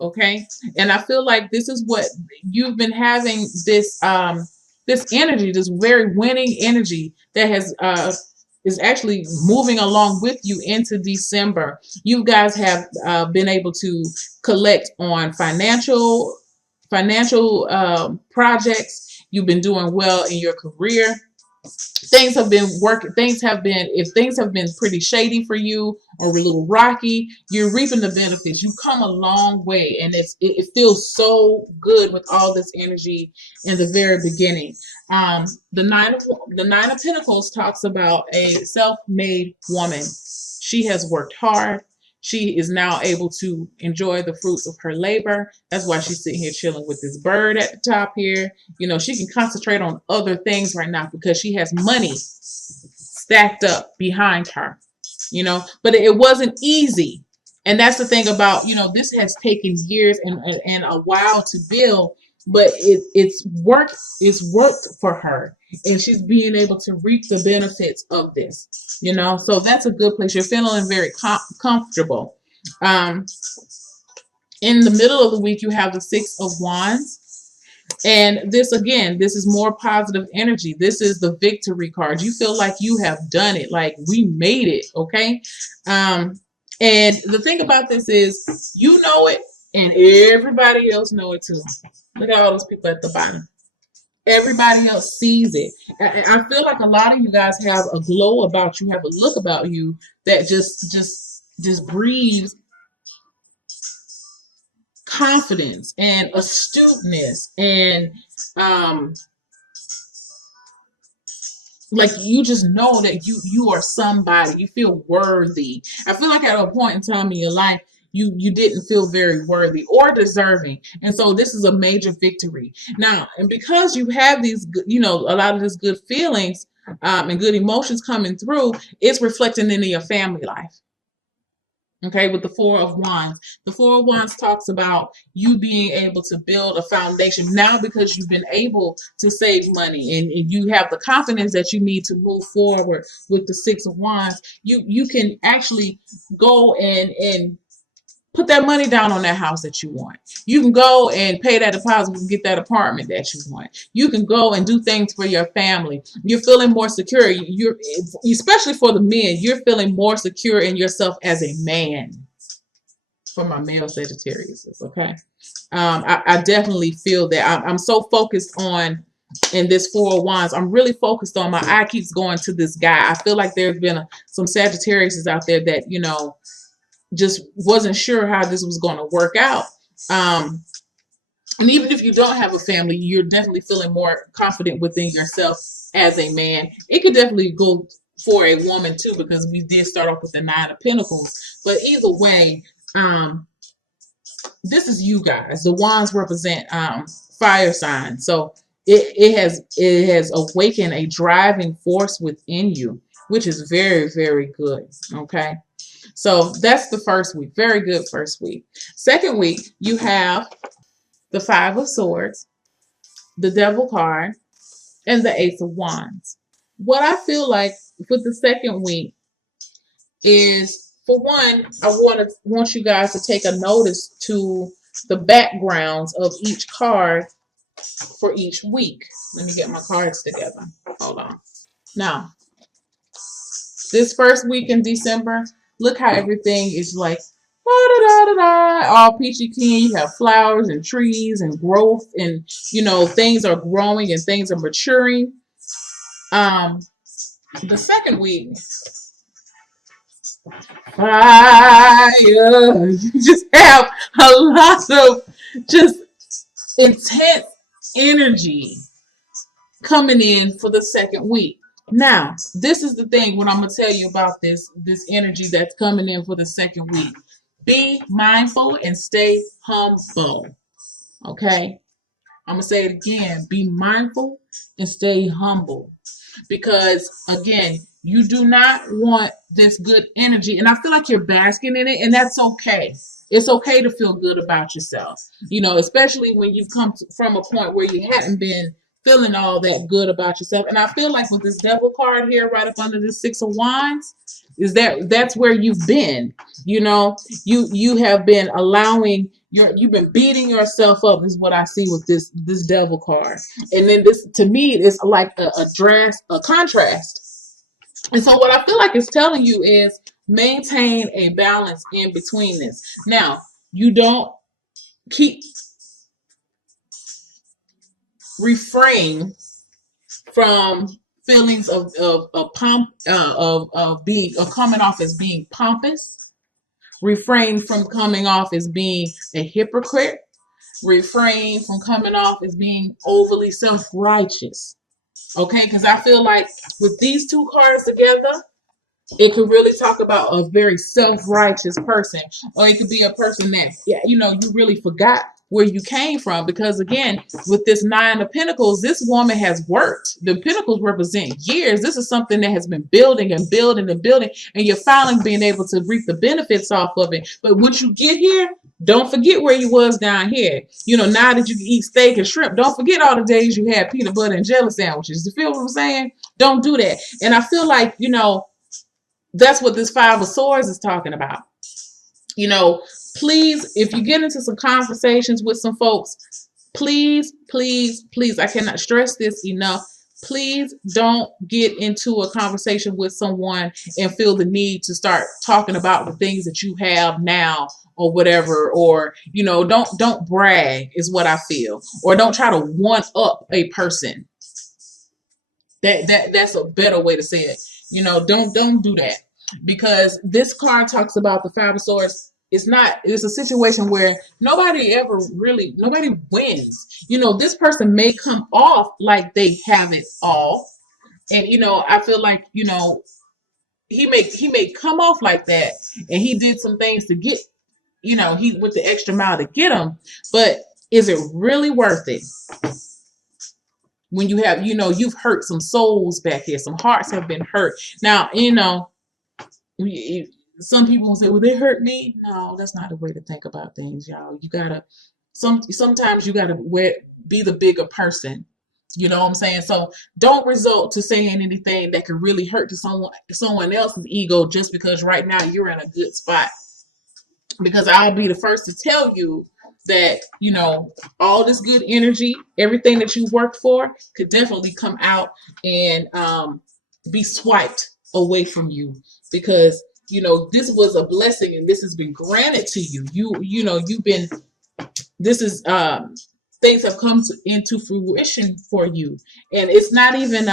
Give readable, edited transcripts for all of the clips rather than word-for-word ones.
Okay. And I feel like this is what you've been having, this energy, this very winning energy that has is actually moving along with you into December. You guys have been able to collect on financial projects. You've been doing well in your career. Things have been working. Things have been, if things have been pretty shady for you or a little rocky, you're reaping the benefits. You've come a long way, and it feels so good with all this energy in the very beginning. The nine of Pentacles talks about a self-made woman. She has worked hard. She is now able to enjoy the fruits of her labor. That's why she's sitting here chilling with this bird at the top here. She can concentrate on other things right now because she has money stacked up behind her. But it wasn't easy. And that's the thing about, this has taken years and a while to build, but it's worked for her, and she's being able to reap the benefits of this. So that's a good place. You're feeling very comfortable. um in the middle of the week, you have the Six of Wands, and this, again, this is more positive energy. This is the victory card. You feel like you have done it, like we made it. Okay. And the thing about this is, you know it, and everybody else know it too. Look at all those people at the bottom. Everybody else sees it. I feel like a lot of you guys have a glow about you, have a look about you that just breathes confidence and astuteness, and um like, you just know that you are somebody. You feel worthy. I feel like at a point in time in your life, you didn't feel very worthy or deserving, and so this is a major victory now. And because you have these a lot of these good feelings, and good emotions coming through, it's reflecting into your family life. Okay, with the Four of Wands. The Four of Wands talks about you being able to build a foundation now because you've been able to save money, and you have the confidence that you need to move forward with the Six of Wands. You can actually go and put that money down on that house that you want. You can go and pay that deposit and get that apartment that you want. You can go and do things for your family. You're feeling more secure. You're, especially for the men, you're feeling more secure in yourself as a man. For my male Sagittarius, okay. I definitely feel that. I'm so focused on, in this Four of Wands, I'm really focused on, my eye keeps going to this guy. I feel like there's been some Sagittarius out there that, just wasn't sure how this was going to work out. And even if you don't have a family, you're definitely feeling more confident within yourself as a man. It could definitely go for a woman too, because we did start off with the Nine of Pentacles. But either way, this is you guys. The wands represent fire signs. So it has awakened a driving force within you, which is very, very good. Okay. So that's the first week. Very good first week. Second week, you have the Five of Swords, the Devil card, and the Ace of Wands. What I feel like with the second week is, for one, I want you guys to take a notice to the backgrounds of each card for each week. Let me get my cards together. Hold on. Now, this first week in December, look how everything is like all peachy keen. You have flowers and trees and growth, and things are growing and things are maturing. The second week, fire. You just have a lot of just intense energy coming in for the second week. Now, this is the thing, what I'm going to tell you about this energy that's coming in for the second week. Be mindful and stay humble. Okay? I'm going to say it again. Be mindful and stay humble. Because, again, you do not want this good energy. And I feel like you're basking in it, and that's okay. It's okay to feel good about yourself. Especially when you've come from a point where you hadn't been feeling all that good about yourself. And I feel like with this Devil card here right up under the Six of Wands, that's where you've been. You have been allowing You've been beating yourself up is what I see with this devil card. And then this, to me, is like a contrast. And so what I feel like it's telling you is maintain a balance in between this. Now, you don't keep refrain from feelings of pomp of coming off as being pompous. Refrain from coming off as being a hypocrite. Refrain from coming off as being overly self-righteous. Okay, because I feel like with these two cards together, it could really talk about a very self-righteous person, or it could be a person that, yeah, you know, you really forgot where you came from. Because again, with this Nine of Pentacles, this woman has worked. The Pentacles represent years. This is something that has been building and building and building, and you're finally being able to reap the benefits off of it. But once you get here, don't forget where you was down here. You know, now that you can eat steak and shrimp, don't forget all the days you had peanut butter and jelly sandwiches. You feel what I'm saying? Don't do that. And I feel like, you know, that's what this Five of Swords is talking about. You know, please, if you get into some conversations with some folks, please, please, please, I cannot stress this enough. Please don't get into a conversation with someone and feel the need to start talking about the things that you have now or whatever, or, you know, don't brag is what I feel, or don't try to one up a person. That's a better way to say it. You know, don't do that, because this card talks about the Five of Swords. It's a situation where nobody wins. You know, this person may come off like they have it all. And, you know, I feel like, you know, he may come off like that, and he did some things to get, you know, he went the extra mile to get them. But is it really worth it? When you have, you know, you've hurt some souls back here, some hearts have been hurt. Now, you know, some people will say, well, they hurt me. No, that's not the way to think about things, y'all. You gotta, sometimes you gotta be the bigger person. You know what I'm saying? So don't resort to saying anything that could really hurt to someone else's ego just because right now you're in a good spot. Because I'll be the first to tell you that, you know, all this good energy, everything that you worked for could definitely come out and be swiped away from you, because, you know, this was a blessing and this has been granted to you. You know, this is, things have come into fruition for you, and it's not even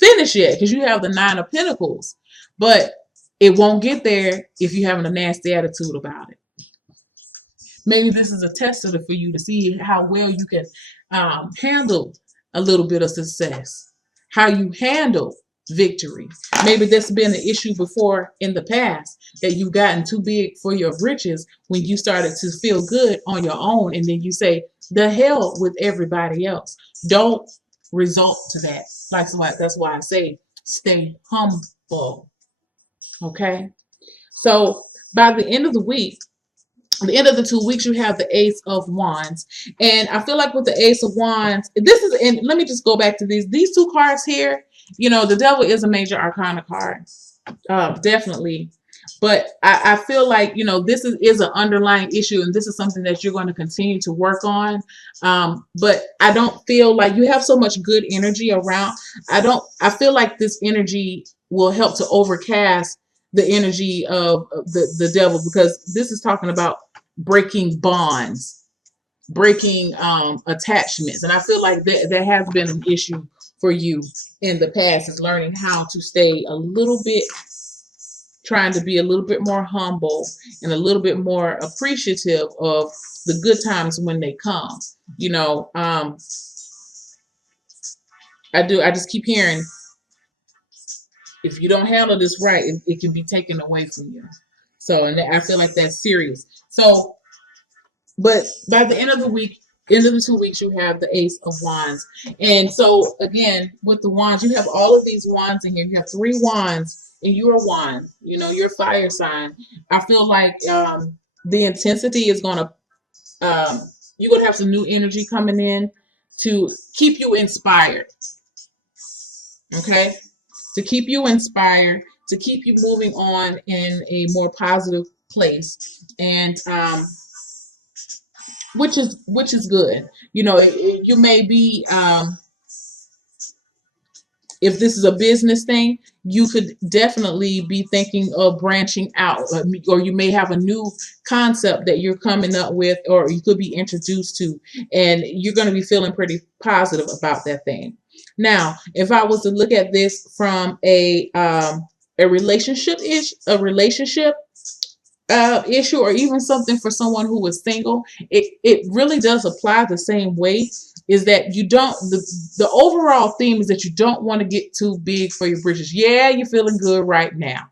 finished yet, because you have the Nine of Pentacles, but it won't get there if you're having a nasty attitude about it. Maybe this is a tester for you to see how well you can handle a little bit of success, how you handle victory. Maybe that's been an issue before in the past, that you've gotten too big for your britches when you started to feel good on your own, and then you say, the hell with everybody else. Don't resort to that. That's why I say stay humble. Okay? So by the end of the week, the end of the 2 weeks, you have the Ace of Wands. And I feel like with the Ace of Wands, and let me just go back to these two cards here. You know, the Devil is a major arcana card. Definitely. But I feel like, you know, this is an underlying issue, and this is something that you're going to continue to work on. But I don't feel like you have so much good energy around. I feel like this energy will help to overcast the energy of the devil, because this is talking about breaking bonds, breaking attachments. And I feel like that has been an issue for you in the past, is learning how to stay a little bit, trying to be a little bit more humble and a little bit more appreciative of the good times when they come. You know, I just keep hearing, if you don't handle this right, it can be taken away from you. So, and I feel like that's serious. So, but by the end of the week, end of the 2 weeks, you have the Ace of Wands. And so again, with the wands, you have all of these wands in here. You have 3 wands, and you're a wand. You know, you're a fire sign. I feel like the intensity is going to, you're going to have some new energy coming in to keep you inspired. Okay? To keep you inspired, to keep you moving on in a more positive place. And which is good. You may be if this is a business thing, you could definitely be thinking of branching out, or you may have a new concept that you're coming up with, or you could be introduced to, and you're going to be feeling pretty positive about that thing. Now, if I was to look at this from a relationship issue, or even something for someone who is single, it really does apply the same way. Is that you don't the overall theme is that you don't want to get too big for your britches. Yeah, you're feeling good right now,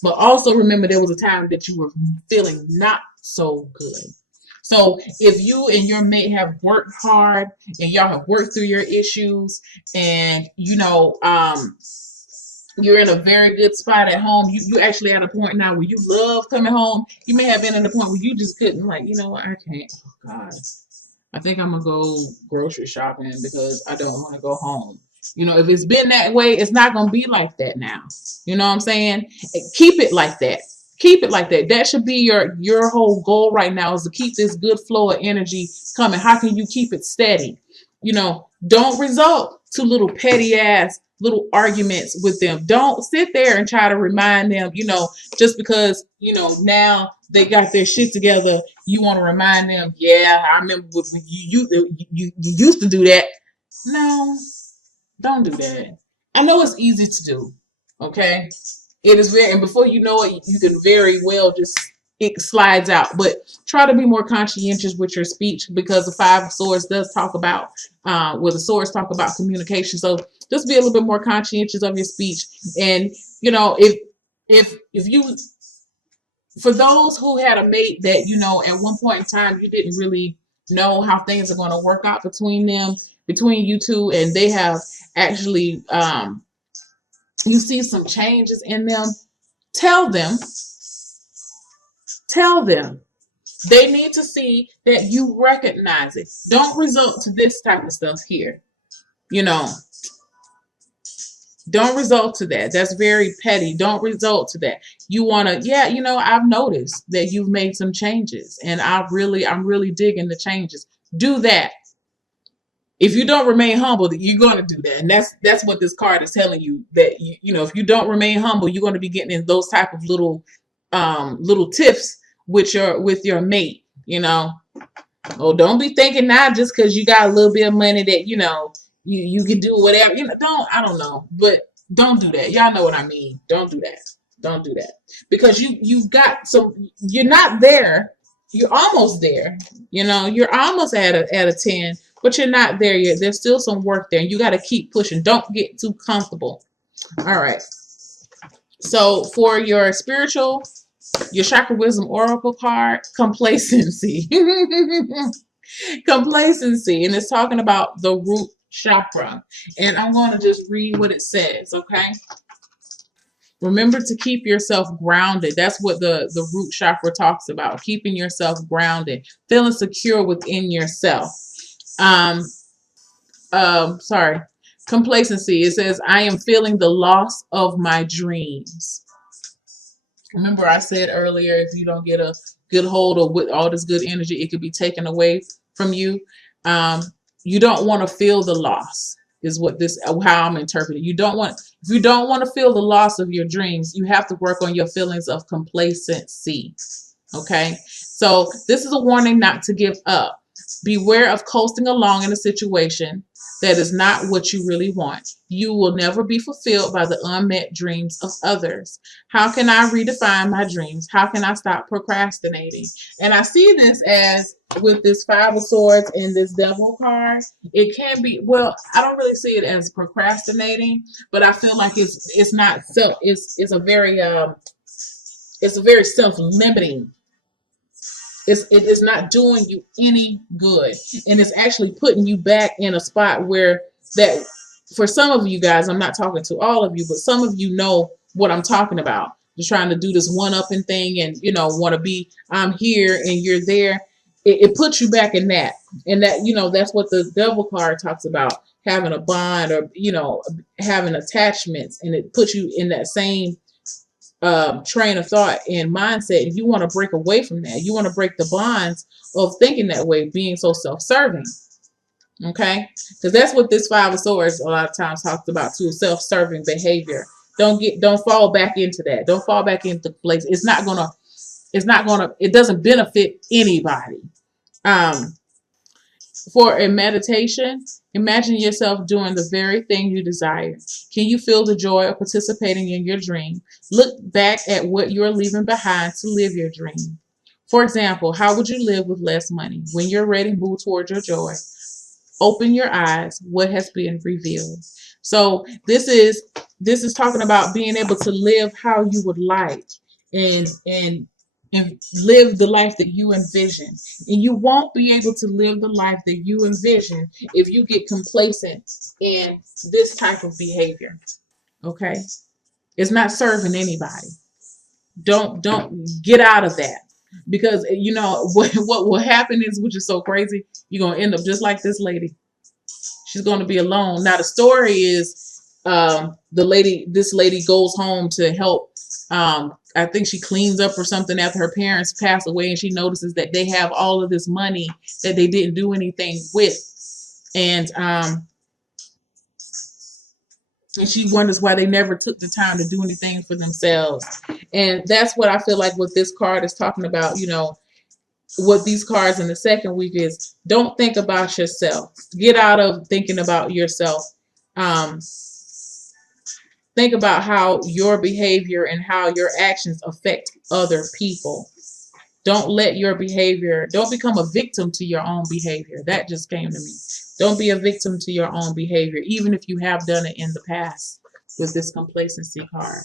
but also remember there was a time that you were feeling not so good. So if you and your mate have worked hard and y'all have worked through your issues, and you're in a very good spot at home. You actually at a point now where you love coming home. You may have been at a point where you just couldn't, like, you know what, I can't. Oh God, I think I'm gonna go grocery shopping because I don't want to go home. If it's been that way, it's not gonna be like that now. You know what I'm saying? Keep it like that. Keep it like that. That should be your whole goal right now, is to keep this good flow of energy coming. How can you keep it steady? Don't result to little petty ass little arguments with them. Don't sit there and try to remind them, just because, now they got their shit together, you want to remind them, yeah, I remember when you used to do that. No, don't do that. I know it's easy to do, okay? It is very, and before you know it, you can very well just, it slides out. But try to be more conscientious with your speech, because the Five of Swords does talk about, the swords talk about communication. So just be a little bit more conscientious of your speech. And if you, for those who had a mate that at one point in time you didn't really know how things are going to work out between you two, and they have actually you see some changes in them, tell them they need to see that you recognize it. Don't resort to this type of stuff here. you know don't result to that. That's very petty. Don't result to that. You want to, yeah, I've noticed that you've made some changes, and I'm really digging the changes. Do that. If you don't remain humble, you're going to do that. And that's what this card is telling you, that if you don't remain humble, you're going to be getting in those type of little tiffs with your mate. Oh, don't be thinking now just because you got a little bit of money that you can do whatever. I don't know, but don't do that. Y'all know what I mean. Don't do that. Don't do that, because you've got some. You're not there. You're almost there. You're almost at a 10, but you're not there yet. There's still some work there, and you got to keep pushing. Don't get too comfortable. All right. So for your chakra wisdom oracle card, complacency. Complacency, and it's talking about the root chakra. And I'm going to just read what it says, okay? Remember to keep yourself grounded. That's what the root chakra talks about, keeping yourself grounded, feeling secure within yourself. Sorry. Complacency. It says, I am feeling the loss of my dreams. Remember I said earlier, if you don't get a good hold of with all this good energy, it could be taken away from you. You don't want to feel the loss, is how I'm interpreting. If you don't want to feel the loss of your dreams, you have to work on your feelings of complacency. Okay? So this is a warning not to give up. Beware of coasting along in a situation that is not what you really want. You will never be fulfilled by the unmet dreams of others. How can I redefine my dreams? How can I stop procrastinating? And I see this as, with this Five of Swords and this Devil card, it can be, well, I don't really see it as procrastinating, but I feel like it's not self, it's a very self-limiting. It is not doing you any good, and it's actually putting you back in a spot where that, for some of you guys, I'm not talking to all of you, but some of you know what I'm talking about. You're trying to do this one-upping thing, and want to be, I'm here and you're there. It puts you back in that, and that's what the Devil card talks about, having a bond, or having attachments, and it puts you in that same train of thought and mindset, and you want to break away from that. You want to break the bonds of thinking that way, being so self-serving. Okay, because that's what this Five of Swords a lot of times talks about too: self-serving behavior. Don't fall back into that. Don't fall back into place. It doesn't benefit anybody. Um, for a meditation, imagine yourself doing the very thing you desire. Can you feel the joy of participating in your dream? Look back at what you're leaving behind to live your dream. For example, how would you live with less money? When you're ready, move towards your joy. Open your eyes. What has been revealed? So this is talking about being able to live how you would like, and live the life that you envision. And you won't be able to live the life that you envision if you get complacent in this type of behavior. Okay? It's not serving anybody. Don't get out of that. Because you know what will happen is, which is so crazy, you're gonna end up just like this lady. She's going to be alone. Now the story is, this lady goes home to help. I think she cleans up or something after her parents pass away, and she notices that they have all of this money that they didn't do anything with, and she wonders why they never took the time to do anything for themselves. And that's what I feel like what this card is talking about. You know, what these cards in the second week is: don't think about yourself. Get out of thinking about yourself. Um, think about how your behavior and how your actions affect other people. Don't let your behavior, don't become a victim to your own behavior. That just came to me. Don't be a victim to your own behavior, even if you have done it in the past with this complacency card.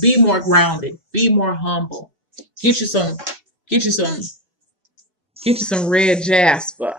Be more grounded. Be more humble. Get you some, get you some red jasper.